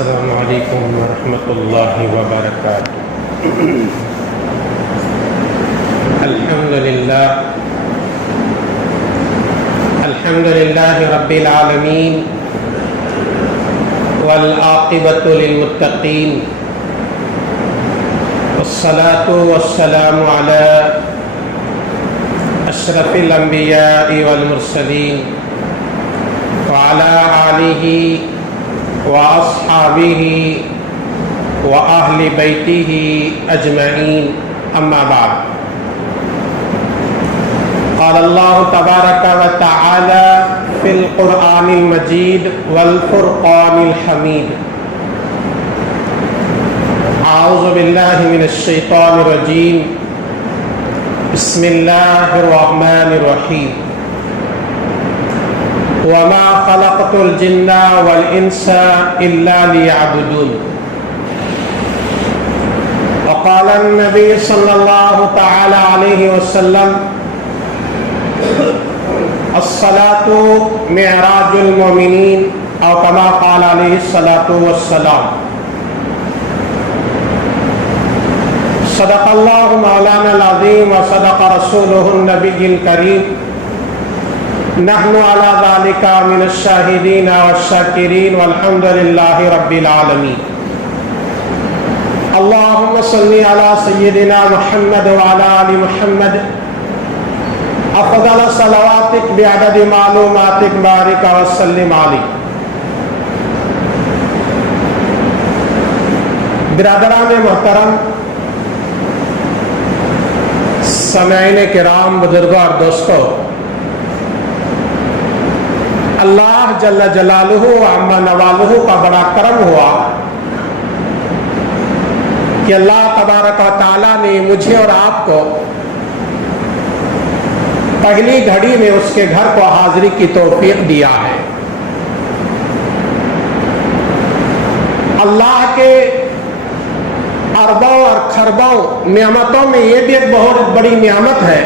السلام علیکم ورحمۃ اللہ وبرکاتہ۔ الحمد للہ رب العالمین والعاقبۃ للمتقین والصلاة والسلام علی اشرف الانبیاء والمرسلین وعلی آلہ وأصحابه وأهل بيته أجمعين، أما بعد، قال الله تبارك وتعالى في القرآن المجيد والفرقان الحميد: أعوذ بالله من الشيطان الرجيم، بسم الله الرحمن الرحيم، وما خلقت الجن والانس الا ليعبدون، وقال النبي صلى الله تعالى عليه وسلم: الصلاة معراج المؤمنين، او كما قال عليه الصلاة والسلام۔ صدق الله مولانا العظيم وصدق رسوله النبي الكريم، نحن على ذلك من الشاهدين والشاكرين والحمد لله رب العالمين۔ اللهم صل على سيدنا محمد وعلى آل محمد، افضل صلواتك بعدد معلوماتك، بارك وسلم عليه۔ برادران محترم، سامعین کرام، بزرگوں اور دوستوں، اللہ جل جلالہ و عم نوالہ کا بڑا کرم ہوا کہ اللہ تبارک و تعالیٰ نے مجھے اور آپ کو پہلی گھڑی میں اس کے گھر کو حاضری کی توفیق دیا ہے۔ اللہ کے اربوں اور خربوں نعمتوں میں یہ بھی ایک بہت بڑی نعمت ہے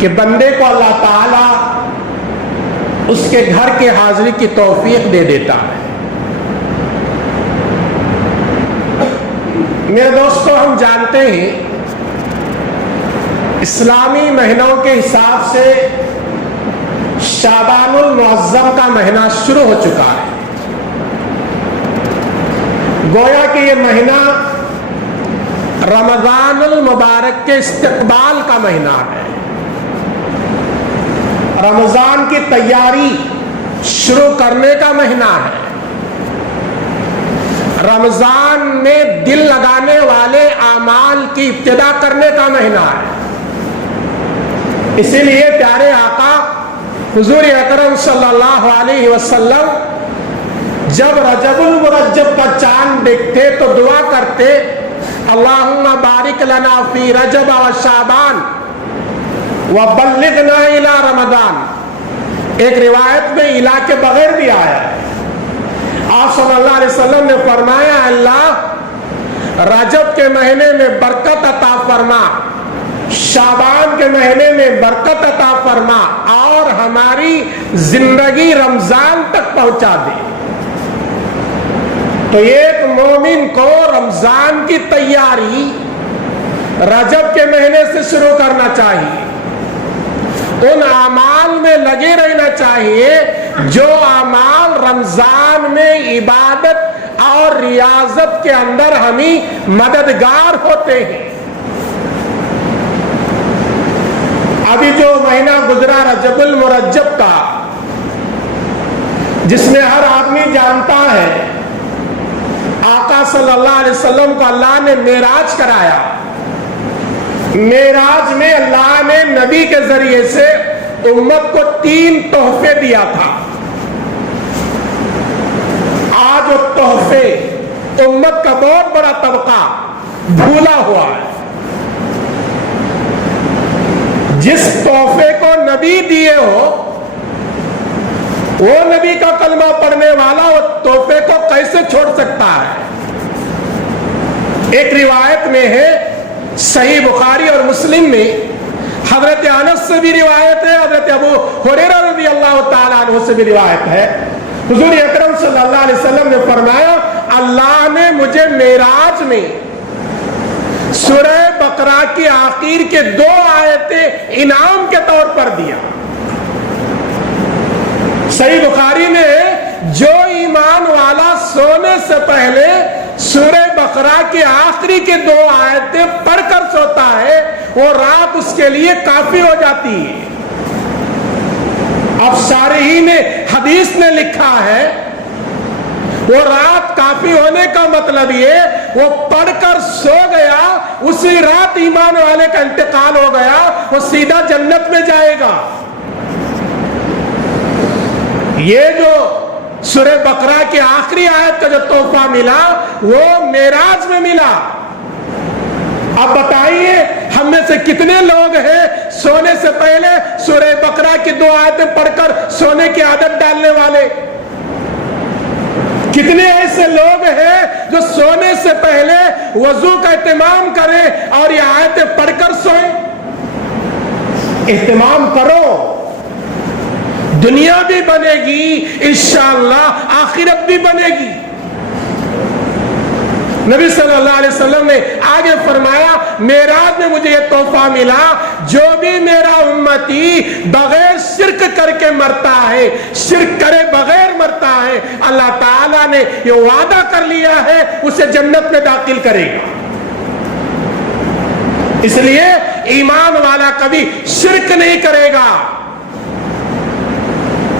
کہ بندے کو اللہ تعالیٰ اس کے گھر کے حاضری کی توفیق دے دیتا ہے۔ میرے دوستو، ہم جانتے ہیں اسلامی مہینوں کے حساب سے شعبان المعظم کا مہینہ شروع ہو چکا ہے۔ گویا کہ یہ مہینہ رمضان المبارک کے استقبال کا مہینہ ہے، رمضان کی تیاری شروع کرنے کا مہینہ ہے، رمضان میں دل لگانے والے اعمال کی ابتدا کرنے کا مہینہ ہے۔ اسی لیے پیارے آقا حضور اکرم صلی اللہ علیہ وسلم جب رجب المرجب کا چاند دیکھتے تو دعا کرتے: اللہم بارک لنا فی رجب و شعبان وَبَلِّغْنَا إِلَىٰ رمضان۔ ایک روایت میں الہ کے بغیر بھی آیا ہے۔ آپ صلی اللہ علیہ وسلم نے فرمایا: اللہ رجب کے مہینے میں برکت عطا فرما، شعبان کے مہینے میں برکت عطا فرما، اور ہماری زندگی رمضان تک پہنچا دے۔ تو ایک مومن کو رمضان کی تیاری رجب کے مہینے سے شروع کرنا چاہیے، ان اعمال میں لگے رہنا چاہیے جو اعمال رمضان میں عبادت اور ریاضت کے اندر ہمیں مددگار ہوتے ہیں۔ ابھی جو مہینہ گزرا رجب المرجب کا، جس میں ہر آدمی جانتا ہے آقا صلی اللہ علیہ وسلم کو اللہ نے معراج کرایا۔ معراج میں اللہ نے نبی کے ذریعے سے امت کو 3 تحفے دیا تھا۔ آج وہ تحفے امت کا بہت بڑا طبقہ بھولا ہوا ہے۔ جس تحفے کو نبی دیے ہو، وہ نبی کا کلمہ پڑھنے والا وہ تحفے کو کیسے چھوڑ سکتا ہے؟ ایک روایت میں ہے، صحیح بخاری اور مسلم میں، حضرت انس سے بھی روایت ہے، حضرت ابو ہریرہ رضی اللہ تعالیٰ عنہ سے بھی روایت ہے، حضور اکرم صلی اللہ علیہ وسلم نے فرمایا اللہ نے مجھے معراج میں سورہ بقرہ کی آخر کے 2 آیتیں انعام کے طور پر دیا۔ صحیح بخاری میں جو ایمان والا سونے سے پہلے سورہ بقرہ کی آخری کے 2 آیتیں پڑھ کر سوتا ہے وہ رات اس کے لیے کافی ہو جاتی ہے۔ اب شارحین حدیث نے لکھا ہے وہ رات کافی ہونے کا مطلب یہ وہ پڑھ کر سو گیا، اسی رات ایمان والے کا انتقال ہو گیا، وہ سیدھا جنت میں جائے گا۔ یہ جو سورہ بقرہ کی آخری آیت کا جو تحفہ ملا وہ معراج میں ملا۔ اب بتائیے ہم میں سے کتنے لوگ ہیں سونے سے پہلے سورہ بقرہ کی 2 آیتیں پڑھ کر سونے کی عادت ڈالنے والے؟ کتنے ایسے لوگ ہیں جو سونے سے پہلے وضو کا اہتمام کریں اور یہ آیتیں پڑھ کر سوئیں؟ اہتمام کرو، دنیا بھی بنے گی انشاءاللہ، آخرت بھی بنے گی۔ نبی صلی اللہ علیہ وسلم نے آگے فرمایا معراج میں مجھے یہ تحفہ ملا، جو بھی میرا امتی بغیر شرک کر کے مرتا ہے، شرک کرے بغیر مرتا ہے، اللہ تعالیٰ نے یہ وعدہ کر لیا ہے اسے جنت میں داخل کرے گا۔ اس لیے ایمان والا کبھی شرک نہیں کرے گا۔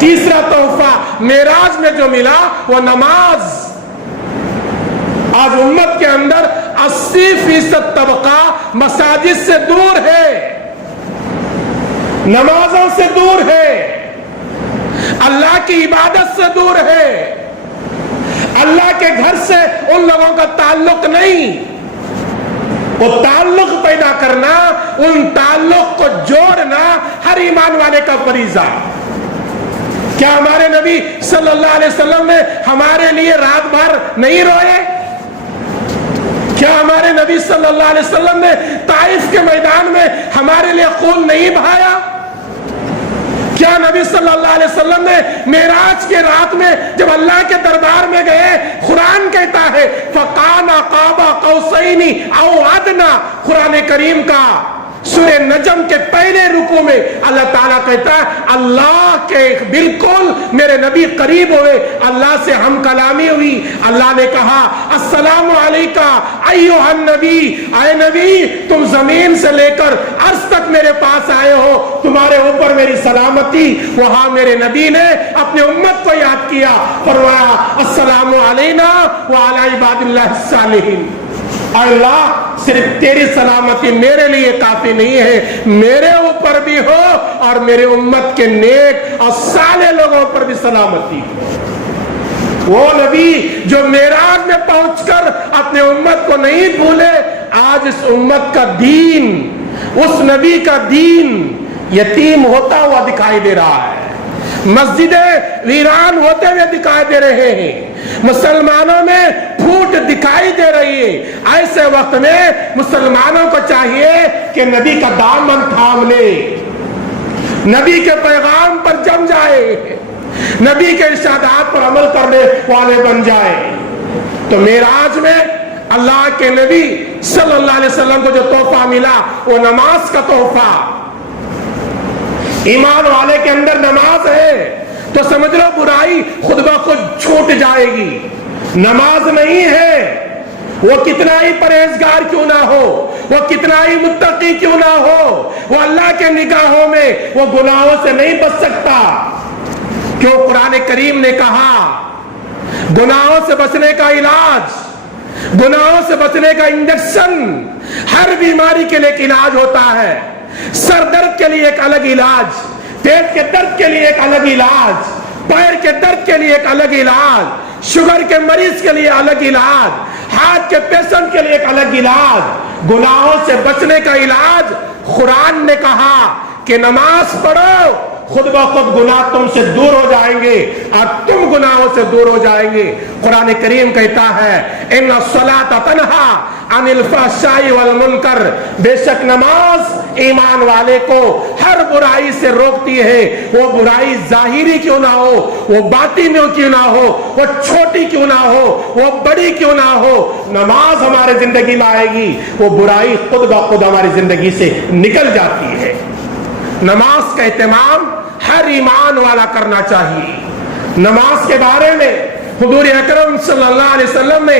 تیسرا تحفہ معراج میں جو ملا وہ نماز۔ آج امت کے اندر 80% طبقہ مساجد سے دور ہے، نمازوں سے دور ہے، اللہ کی عبادت سے دور ہے، اللہ کے گھر سے ان لوگوں کا تعلق نہیں۔ وہ تعلق پیدا کرنا، ان تعلق کو جوڑنا ہر ایمان والے کا فریضہ۔ کیا ہمارے نبی صلی اللہ علیہ وسلم نے ہمارے لیے رات بھر نہیں روئے؟ کیا ہمارے نبی صلی اللہ علیہ وسلم نے طائف کے میدان میں ہمارے لیے خون نہیں بہایا؟ کیا نبی صلی اللہ علیہ وسلم نے معراج کے رات میں جب اللہ کے دربار میں گئے، قرآن کہتا ہے فَقَانَ قَابَ قَوْسَيْنِ أَوْ أَدْنَىٰ، قرآن کریم کا سورہ نجم کے پہلے رکوع میں اللہ تعالیٰ کہتا ہے اللہ کے بالکل میرے نبی قریب ہوئے، اللہ سے ہم کلامی ہوئی۔ اللہ نے کہا السلام علیکہ ایھا النبی، اے نبی تم زمین سے لے کر عرش تک میرے پاس آئے ہو، تمہارے اوپر میری سلامتی۔ وہاں میرے نبی نے اپنے امت کو یاد کیا، فرمایا السلام علینا وعلی عباد اللہ الصالحین۔ اللہ صرف تیری سلامتی میرے لیے کافی نہیں ہے، میرے اوپر بھی ہو اور میرے امت کے نیک اور صالح لوگوں پر بھی سلامتی ہو۔ وہ نبی جو معراج میں پہنچ کر اپنے امت کو نہیں بھولے، آج اس امت کا دین، اس نبی کا دین یتیم ہوتا ہوا دکھائی دے رہا ہے، مسجدیں ویران ہوتے ہوئے دکھائی دے رہے ہیں، مسلمانوں میں پھوٹ دکھائی دے رہی ہے۔ ایسے وقت میں مسلمانوں کو چاہیے کہ نبی کا دامن تھام لے، نبی کے پیغام پر جم جائے، نبی کے ارشادات پر عمل کرنے والے بن جائے۔ تو معراج میں اللہ کے نبی صلی اللہ علیہ وسلم کو جو تحفہ ملا وہ نماز کا تحفہ۔ ایمان والے کے اندر نماز ہے تو سمجھ لو برائی خود بخود چھوٹ جائے گی۔ نماز نہیں ہے، وہ کتنا ہی پرہیزگار کیوں نہ ہو، وہ کتنا ہی متقی کیوں نہ ہو، وہ اللہ کے نگاہوں میں وہ گناہوں سے نہیں بچ سکتا۔ کیوں قرآن کریم نے کہا گناہوں سے بچنے کا علاج، گناہوں سے بچنے کا انجیکشن، ہر بیماری کے لیے ایک علاج ہوتا ہے۔ سر درد کے لیے ایک الگ علاج، پیٹ کے درد کے لیے ایک الگ علاج، پیر کے درد کے لیے ایک الگ علاج، شوگر کے مریض کے لیے الگ علاج، ہارٹ کے پیشنٹ کے لیے ایک الگ علاج۔ گناہوں سے بچنے کا علاج قرآن نے کہا کہ نماز پڑھو، खुद ब खुद गुनाह तुमसे दूर हो जाएंगे और तुम गुनाहों से दूर हो जाएंगे। कुरान करीम कहता है इन्ना सलाता तन्हा अनिल फहशाई वल मुनकर, बेशक नमाज ईमान वाले को हर बुराई से रोकती है। वो बुराई जाहिरी क्यों ना हो, वो बातिनी क्यों ना हो, वो छोटी क्यों ना हो, वो बड़ी क्यों ना हो, नमाज हमारे जिंदगी में आएगी, वो बुराई खुद ब खुद हमारी जिंदगी से निकल जाती है। नमाज का एहतमाम हर ईमान वाला करना चाहिए। नमाज के बारे में हुजूर अकरम सल्लल्लाहु अलैहि वसल्लम ने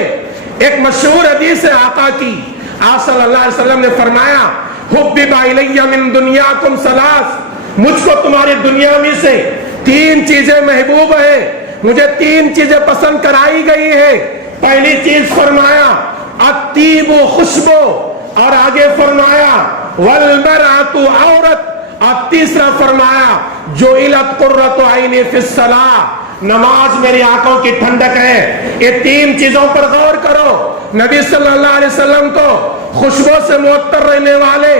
एक मशहूर हदीस है आका की। आप सल्लल्लाहु अलैहि वसल्लम ने फरमाया हुब्बिबा इलैया मिन दुनियाकुम सलास, मुझको तुम्हारी दुनिया में से 3 चीजें महबूब है, मुझे 3 चीजें पसंद कराई गई है। पहली चीज फरमाया अत्तीबु खुशबू, और आगे फरमाया वल मरअतु औरत, और तीसरा फरमाया जो इलत कुर्रतु ऐनी फिस सलाह, नमाज मेरी आंखों की ठंडक है। ये 3 चीजों पर गौर करो। नबी सल्लल्लाहु अलैहि वसल्लम तो खुशबू से मुअत्तर रहने वाले,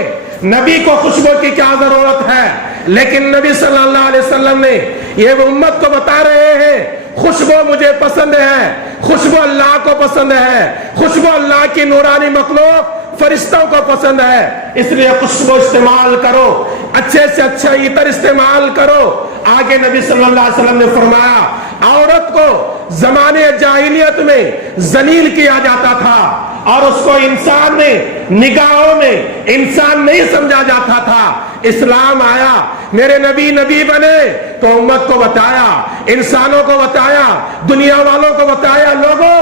नबी को खुशबू की क्या जरूरत है, लेकिन नबी सल्लल्लाहु अलैहि वसल्लम ने ये उम्मत को बता रहे हैं खुशबू मुझे पसंद है, खुशबू अल्लाह को पसंद है, खुशबू अल्लाह की नूरानी मखलूक फरिश्तों को पसंद है, इसलिए खुशबू इस्तेमाल करो, अच्छे से अच्छा इतर इस्तेमाल करो। आगे नबी सल्लल्लाहु अलैहि वसल्लम ने फरमाया औरत को जमाने जाहिलियत में जलील किया जाता था और उसको इंसान में निगाहों में इंसान नहीं समझा जाता था। इस्लाम आया, मेरे नबी नबी बने तो उम्मत को बताया, इंसानों को बताया, दुनिया वालों को बताया लोगों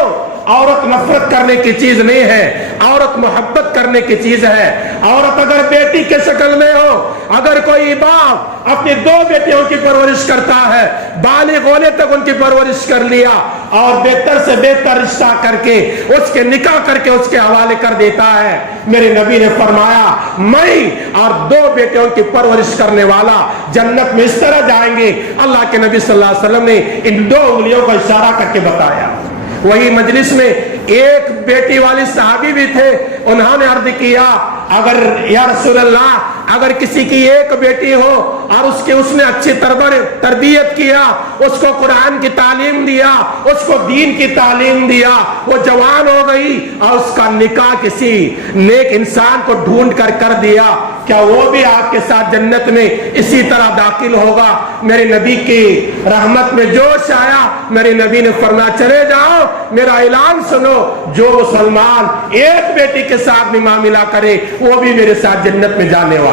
औरत नफरत करने की चीज नहीं है, औरत मोहब्बत करने की चीज है। औरत अगर बेटी के शक्ल में हो, अगर कोई बाप अपनी 2 बेटियों की परवरिश करता है, बालिग होने तक उनकी परवरिश कर लिया और बेहतर से बेहतर रिश्ता करके उसके निकाह करके उसके हवाले कर देता है, मेरे नबी ने फरमाया मैं और 2 बेटियों की परवरिश करने वाला जन्नत में इस तरह जाएंगे। अल्लाह के नबी सल्लल्लाहु अलैहि वसल्लम ने इन 2 उंगलियों का इशारा करके बताया। वही मजलिस में एक बेटी वाली सहाबी भी थे, उन्होंने अर्ज किया अगर या रसूल अल्लाह अगर किसी की एक बेटी हो और उसने अच्छी तरबियत किया, उसको कुरान की तालीम दिया, उसको दीन की तालीम दिया, वो जवान हो गई और उसका निकाह किसी नेक इंसान को ढूंढ कर दिया, क्या वो भी आपके साथ जन्नत में इसी तरह दाखिल होगा? मेरे नबी की रहमत में जोश आया, मेरे नबी ने फरमाया चले जाओ, मेरा ऐलान सुनो, जो मुसलमान एक बेटी के साथ भी मामला करे वो भी मेरे साथ जन्नत में जाने वाला।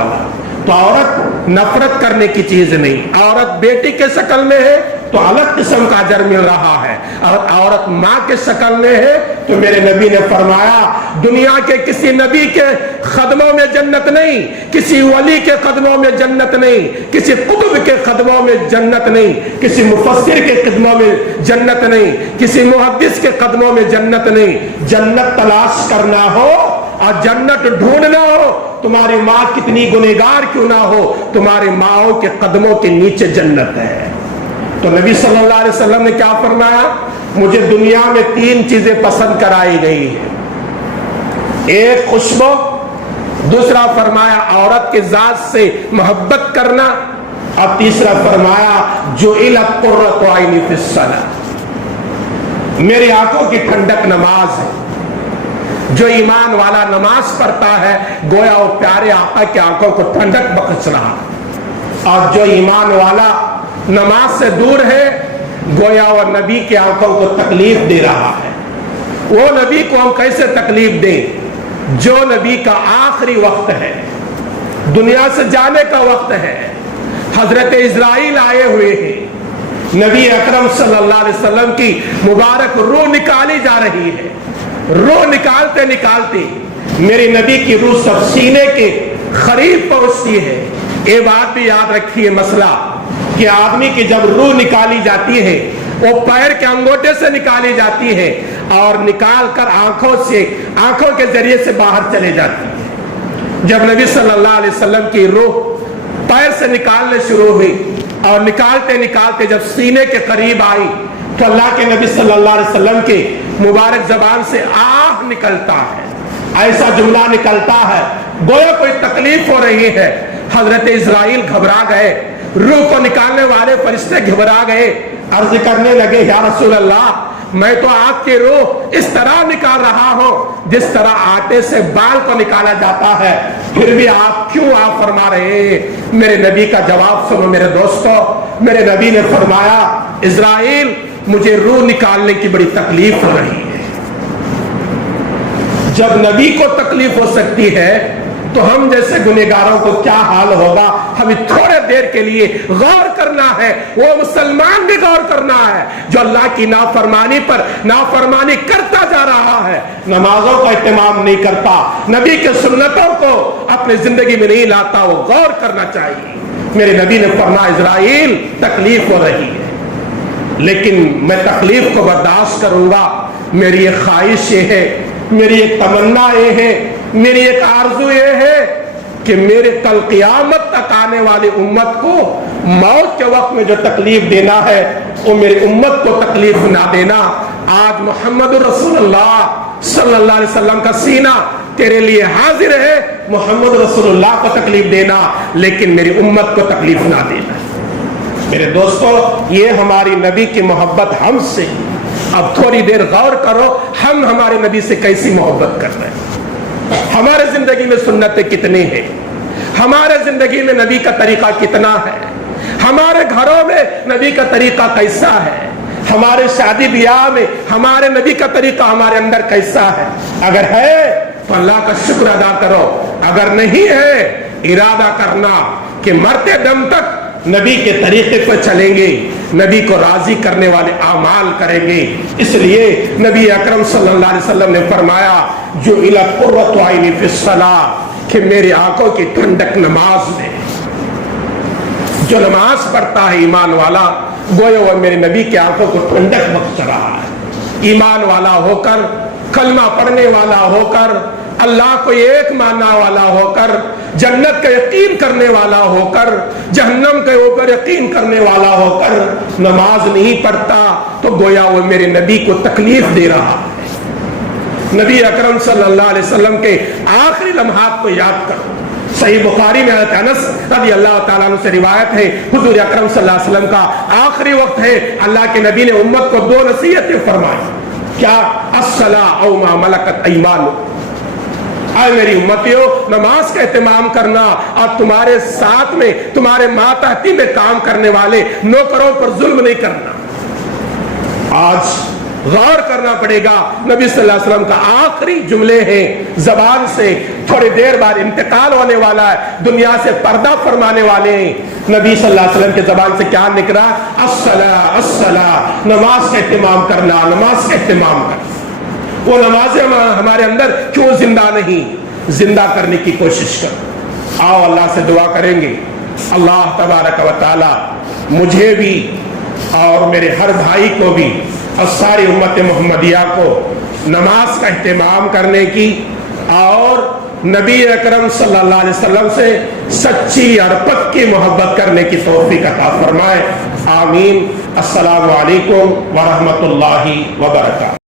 तो औरत नफरत करने की चीज नहीं, औरत बेटी के शक्ल में है तो अलग किस्म का अजर मिल रहा है, और औरत माँ के शक्ल में है तो मेरे नबी ने फरमाया दुनिया के किसी नबी के कदमों में जन्नत नहीं, किसी वली के कदमों में जन्नत नहीं, किसी कुतुब के कदमों में जन्नत नहीं, किसी मुफस्सिर के कदमों में जन्नत नहीं, किसी मुहद्दिस के कदमों में जन्नत नहीं। जन्नत तलाश करना हो और जन्नत ढूंढना हो, तुम्हारी माँ कितनी गुनहगार क्यों ना हो, तुम्हारी माओ के कदमों के नीचे जन्नत है। तो नबी सल्लल्लाहु अलैहि वसल्लम ने क्या फरमाया, मुझे दुनिया में 3 चीजें पसंद कराई गई है। एक खुशबू, दूसरा फरमाया औरत के जात से मोहब्बत करना, और तीसरा फरमाया जो इलत कुर्रतु ऐनी फिस सलाह, मेरी आंखों की ठंडक नमाज है। जो ईमान वाला नमाज पढ़ता है गोया वो प्यारे आका की आंखों को ठंडक बख्श रहा, और जो ईमान वाला नमाज से दूर है गोया वो नबी की आंखों को तकलीफ दे रहा है। वो नबी को हम कैसे तकलीफ दें जो नबी का आखिरी वक्त है, दुनिया से जाने का वक्त है। हजरत इजराइल आए हुए हैं, नबी अकरम सल्लल्लाहु अलैहि वसल्लम की मुबारक रूह निकाली जा रही है। रूह निकालते निकालते मेरे नबी की रूह सब सीने के करीब पहुंचती है। ये बात भी याद रखिए मसला कि आदमी की जब रूह निकाली जाती है वो पैर के अंगूठे से निकाली जाती है और निकाल कर आंखों के जरिए से बाहर चले जाती है। जब नबी सल्लल्लाहु अलैहि वसल्लम की रूह पैर से निकालने शुरू हुई और निकालते निकालते जब सीने के करीब आई तो अल्लाह के नबी सल्लल्लाहु अलैहि वसल्लम के मुबारक जबान से आह निकलता है, ऐसा जुमला निकलता है गोया कोई तकलीफ हो रही है। हजरत इजराइल घबरा गए, रूह को निकालने वाले फरिश्ते घबरा गए, अर्ज करने लगे, या रसूल अल्लाह, मैं तो आपकी रूह इस तरह निकाल रहा हूं जिस तरह आटे से बाल को निकाला जाता है, फिर भी आप क्यों आप फरमा रहे हैं? मेरे नबी का जवाब सुनो मेरे दोस्तों। मेरे नबी ने फरमाया, इज़राइल, मुझे रूह निकालने की बड़ी तकलीफ हो रही है। जब नबी को तकलीफ हो सकती है तो हम जैसे गुनहगारों को क्या हाल होगा। हमें थोड़े देर के लिए गौर करना है, वो मुसलमान भी गौर करना है जो अल्लाह की नाफरमानी पर नाफरमानी करता जा रहा है, नमाजों का इत्मीम नहीं करता, नबी के सुन्नतों को अपनी जिंदगी में नहीं लाता, वो गौर करना चाहिए। मेरे नबी ने फरमाया, इज़राइल, तकलीफ हो रही है, लेकिन मैं तकलीफ को बर्दाश्त करूंगा। मेरी एक ख्वाहिश ये है, मेरी एक तमन्ना ये है, मेरी एक आरज़ू ये है कि मेरे कल क़यामत तक आने वाली उम्मत को मौत के वक्त में जो तकलीफ देना है वो मेरी उम्मत को तकलीफ ना देना। आज मोहम्मद रसूलुल्लाह सल्लल्लाहु अलैहि वसल्लम का सीना तेरे लिए हाजिर है, मोहम्मद रसूलुल्लाह को तकलीफ देना, लेकिन मेरी उम्मत को तकलीफ ना देना। मेरे दोस्तों, ये हमारी नबी की मोहब्बत हमसे। अब थोड़ी देर गौर करो, हम हमारे नबी से कैसी मोहब्बत कर रहे हैं। हमारे जिंदगी में सुन्नतें कितनी हैं, हमारे जिंदगी में नबी का तरीका कितना है, हमारे घरों में नबी का तरीका कैसा है, हमारे शादी ब्याह में हमारे नबी का तरीका हमारे अंदर कैसा है। अगर है तो अल्लाह का शुक्र अदा करो, अगर नहीं है इरादा करना कि मरते दम तक नबी के तरीके पर चलेंगे, नबी को राजी करने वाले आमाल करेंगे। इसलिए नबी अकरम सल्लल्लाहु अलैहि वसल्लम ने फरमाया, जो इला कुर्रतु आइनी फिस्सलाह, कि मेरी आंखों की ठंडक नमाज में। जो नमाज पढ़ता है ईमान वाला, गोया वो मेरे नबी की आंखों को ठंडक बख्श रहा है। ईमान वाला होकर, कलमा पढ़ने वाला होकर, अल्लाह को एक मानने वाला होकर, जन्नत का यकीन करने वाला होकर, जहन्नम के ऊपर यकीन करने वाला होकर नमाज नहीं पढ़ता तो गोया वो मेरे नबी को तकलीफ दे रहा है। नबी अकरम सल्लल्लाहु अलैहि वसल्लम के आखिरी लम्हात को याद करो। सही बुखारी में हज़रत अनस रज़ी अल्लाह ताला अन्हु से रिवायत है, हुजूर अकरम सल्लल्लाहु अलैहि वसल्लम का आखिरी वक्त है, अल्लाह के नबी ने उम्मत को दो नसीहतें फरमाई। क्या? अस्सला औ मा मलकत अयमानुकुम, आए मेरी उम्मतियों, नमाज का एहतमाम करना और तुम्हारे साथ में तुम्हारे मातहती में काम करने वाले नौकरों पर जुल्म नहीं करना। आज गौर करना पड़ेगा, नबी सल्लल्लाहु अलैहि वसल्लम का आखिरी जुमले हैं, जबान से थोड़ी देर बाद इंतकाल होने वाला है, दुनिया से पर्दा फरमाने वाले हैं। नबी सल्लल्लाहु अलैहि वसल्लम के जबान से क्या निकला? अस्सला अस्सला, नमाज का एहतमाम करना, नमाज का एहतमाम करना। वो नमाजें हमारे अंदर क्यों जिंदा नहीं? जिंदा करने की कोशिश करो। आओ अल्लाह से दुआ करेंगे, अल्लाह तबारक व तआला मुझे भी और मेरे हर भाई को भी और सारी उम्मत मोहम्मदिया को नमाज का एहतमाम करने की और नबी अकरम सल्लल्लाहु अलैहि वसल्लम से सच्ची और पक्की मोहब्बत करने की तौफीक अता फरमाए। आमीन। अस्सलामु अलैकुम व रहमतुल्लाहि व बरकातहू।